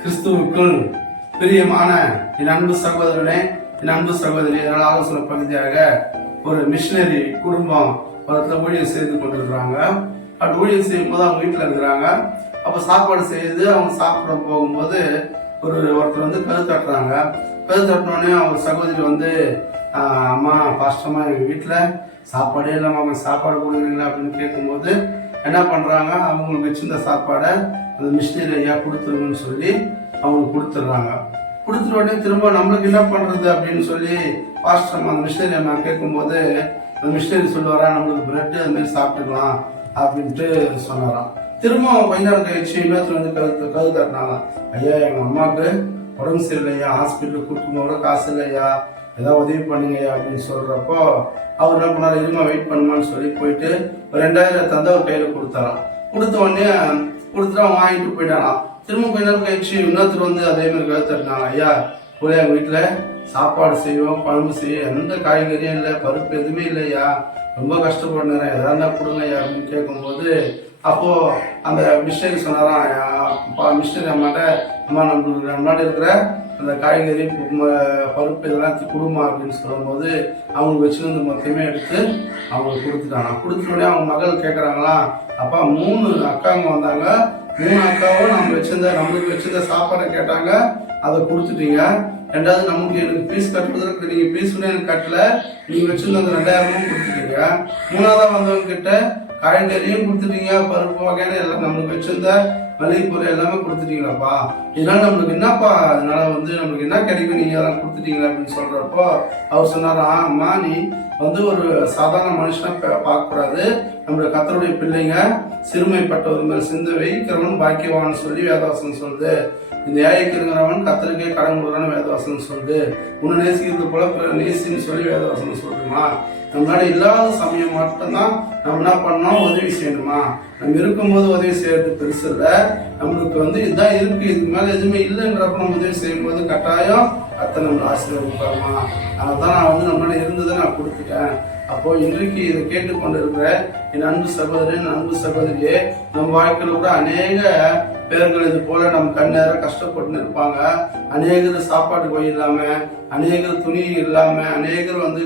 கிறிஸ்துவுக்குள் பிரியமான என் அன்பு சகோதரனே, என் அன்பு சகோதரி, இதனால் ஆலோசனை பகுதியாக ஒரு மிஷினரி குடும்பம் ஒருத்தர் ஊழியம் செய்து கொண்டிருக்கிறாங்க. அப்படி ஊழியம் செய்யும் போது அவங்க வீட்டில் இருக்கிறாங்க. அப்போ சாப்பாடு செய்து அவங்க சாப்பிட போகும்போது ஒருத்தர் வந்து கது தட்டுறாங்க. கது தட்டினோடனே அவங்க சகோதரி வந்து, அம்மா பாஸ்டம்மா எங்கள் வீட்டில் சாப்பாடே இல்லாமல் அவங்க சாப்பாடு கொடுக்குறீங்களா அப்படின்னு கேட்கும்போது என்ன பண்ணுறாங்க, அவங்களுக்கு வச்சிருந்த சாப்பாடை அந்த மிஷினரி ஐயா கொடுத்துருங்கன்னு சொல்லி அவங்களுக்கு கொடுத்துட்றாங்க. கொடுத்துட்ட உடனே திரும்ப நம்மளுக்கு என்ன பண்ணுறது அப்படின்னு சொல்லி பாஸ்டர் அந்த மிஷினரி அம்மா கேட்கும்போது அந்த மிஷினரி சொல்லுவாரா, நம்மளுக்கு பிரெட் அது மாதிரி சாப்பிட்டுக்கலாம் அப்படின்ட்டு சொன்னாராம். திரும்ப கொஞ்ச நேரம் கழிச்சு இன்னொருத்தர் வந்து கது தட்டினாங்க. ஐயா எங்கள் அம்மாவுக்கு உடம்பு சரியில்லையா, ஹாஸ்பிட்டலுக்கு கூட்டிட்டு கூட காசு இல்லையா, ஏதாவது உதவி பண்ணுங்கய்யா அப்படின்னு சொல்றப்போ அவர் என்ன பண்ணாரு, இருமா வெயிட் பண்ணுமான்னு சொல்லி போயிட்டு ஒரு 2000 தந்து அவர் கையில கொடுத்தாராம். கொடுத்த உடனே கொடுத்துட்டு அவன் வாங்கிட்டு போயிட்டானாம். திரும்ப கொஞ்ச நேரம் கழிச்சு இன்னொருத்தர் வந்து அதே மாதிரி கதை தட்டினாங்க. ஐயா போல எங்கள் வீட்டில் சாப்பாடு செய்வோம், குழம்பு செய்வோம், எந்த காய்கறியும் இல்லை, பருப்பு எதுவுமே இல்லையா, ரொம்ப கஷ்டப்படுறேன், எதாவது கொடுங்க ஐயா அப்படின்னு கேட்கும்போது அப்போ அந்த மிஷினரி சொன்னாராம், மிஷினரி அம்மாட்ட, அம்மா நம்மளாட்ட இருக்கிற அந்த காய்கறி பருப்பு இதெல்லாம் கொடுமா அப்படின்னு சொல்லும்போது அவங்க வச்சுருந்து மொத்தமே எடுத்து அவங்களுக்கு கொடுத்துட்டாங்க. கொடுத்துட்டோடனே அவங்க மகள் கேட்குறாங்களாம், அப்பா 3 அக்காங்க வந்தாங்க, 3 அக்காவும் நம்மளுக்கு வச்சிருந்த சாப்பாடை கேட்டாங்க, அதை கொடுத்துட்டீங்க. ரெண்டாவது நமக்கு எனக்கு பீஸ் கட்டுறதுக்கு நீங்கள் பீஸ் எனக்கு கட்டல, நீங்கள் வச்சிருந்த அந்த 2000 கொடுத்துட்டீங்க. 3ஆவதாக வந்தவங்க கிட்ட காய்கறியும் கொடுத்துட்டீங்க, பருப்பு வகையான எல்லாம் நம்மளுக்கு வச்சிருந்த மளிகை பொருள் எல்லாமே கொடுத்துட்டீங்களாப்பா, இதனால நம்மளுக்கு என்னப்பா, அதனால வந்து நம்மளுக்கு என்ன கிடைக்கும், நீங்க எல்லாம் கொடுத்துட்டீங்களா அப்படின்னு சொல்றப்போ அவர் சொன்னாரா, அம்மா நீ வந்து ஒரு சாதாரண மனுஷனா பார்க்கக்கூடாது, நம்மளுடைய கர்த்தருடைய பிள்ளைங்க சிறுமைப்பட்டவர் மேல் சிந்தை வைக்கிறவன் பாக்கியவான்னு சொல்லி வேதவசனம் சொல்லுது. இந்த ஏழைக்கு இருக்கிறவன் கர்த்தருக்கே கடன் கொடுக்குறான்னு வேதவசனம் சொல்லுது. உன்னை நேசிக்கிறது போல நேசின்னு சொல்லி வேதவசனம் சொல்லுமா. நம்மளால இல்லாத சமயம் மட்டும்தான் நம்ம என்ன பண்ணோம், உதவி செய்யணுமா. நம்ம இருக்கும்போது உதவி செய்யறது பெருசு இல்லை, நம்மளுக்கு வந்து இதுதான் இருக்கு, இதுக்கு மேல எதுவுமே இல்லைன்றப்ப நம்ம உதவி செய்யும் போது கட்டாயம் அத்தை நம்மளை ஆசீர்வதிப்பாருமா. அதனால்தான் நான் வந்து நம்மளால இருந்ததை நான் கொடுத்துட்டேன். அப்போ இன்றைக்கு இதை கேட்டுக்கொண்டு இருக்கிற என் அன்பு சகோதரன், அன்பு சகோதரியே, நம்ம வாழ்க்கையில கூட அநேக பேர்கள் இது போல நம்ம கண்ணேற கஷ்டப்பட்டு இருப்பாங்க. அநேகர் சாப்பாட்டுக்கு வழி இல்லாம, அநேகர் துணி இல்லாம, அநேகர் வந்து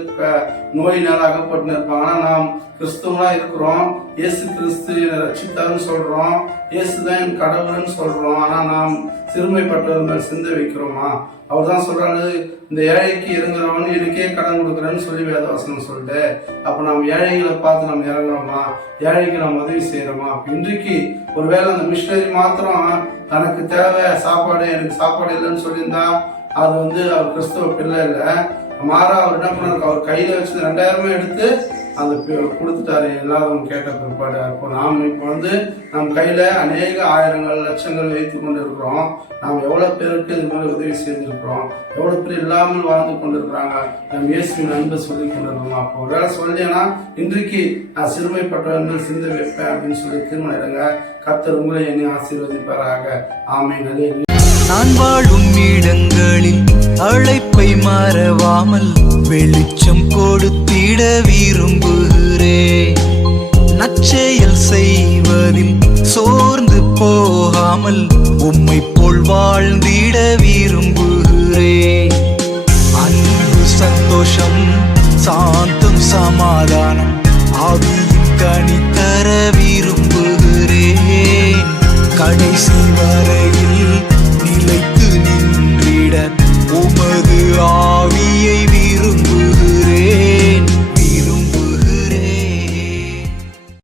நோயினால் அகப்பட்டு இருப்பாங்க. ஆனா நாம் கிறிஸ்துவா இருக்கிறோம், இயேசு கிறிஸ்து என்னை ரட்சித்தார்னு சொல்றோம், இயேசுதான் என் கடவுள்னு சொல்றோம். ஆனா நாம் சிறுமைப்பட்டவர் மேல் சிந்தை வைக்கிறோமா. அவர் தான் சொல்றாரு, இந்த ஏழைக்கு இறங்குறவன் எனக்கே கடன் கொடுக்குறேன்னு சொல்லி வேதவசனம் சொல்லிட்டு, அப்ப நம்ம ஏழைகளை பார்த்து நம்ம இறங்குறோமா, ஏழைக்கு நம்ம உதவி செய்யறோமா. இன்றைக்கு ஒருவேளை அந்த மிஷினரி மாத்திரம் தனக்கு தேவை சாப்பாடு, எனக்கு சாப்பாடு இல்லைன்னு சொல்லியிருந்தா அது வந்து அவர் கிறிஸ்தவ பிள்ளை இல்லை. மாறா அவர் என்ன பண்ணாரு, அவர் கையில வச்சு 2000 எடுத்து அந்த கொடுத்துட்டாரு எல்லாரும் கேட்ட பிற்பாடு. அப்போ நாம் இப்போ வந்து நம் கையில அநேக ஆயிரங்கள் லட்சங்கள் வைத்து கொண்டு இருக்கிறோம். நாம் எவ்வளவு பேருக்கு இது மாதிரி உதவி செய்திருக்கிறோம், எவ்வளவு பேர் இல்லாமல் வாழ்ந்து கொண்டிருக்கிறாங்க, நம் இயேசுவின் அன்பை சொல்லி கொண்டிருக்கிறோம். அப்போ ஒரு வேலை சொல்லினா இன்றைக்கு நான் சிறுமைப்பட்டவர்கள் சிந்தை வைப்பேன் அப்படின்னு சொல்லி தீர்மானம் எடுங்க. கர்த்தர் உங்களை என்னை ஆசீர்வதிப்பாராக. ஆமென். அல்லேலூயா. நான் வாழும் இடங்களில் அழைப்பை மறவாமல் வெளிச்சம் கொடுத்திட விரும்புகிறேன். நற்செயல் செய்வதில் சோர்ந்து போகாமல் உம்மை போல் வாழ்ந்து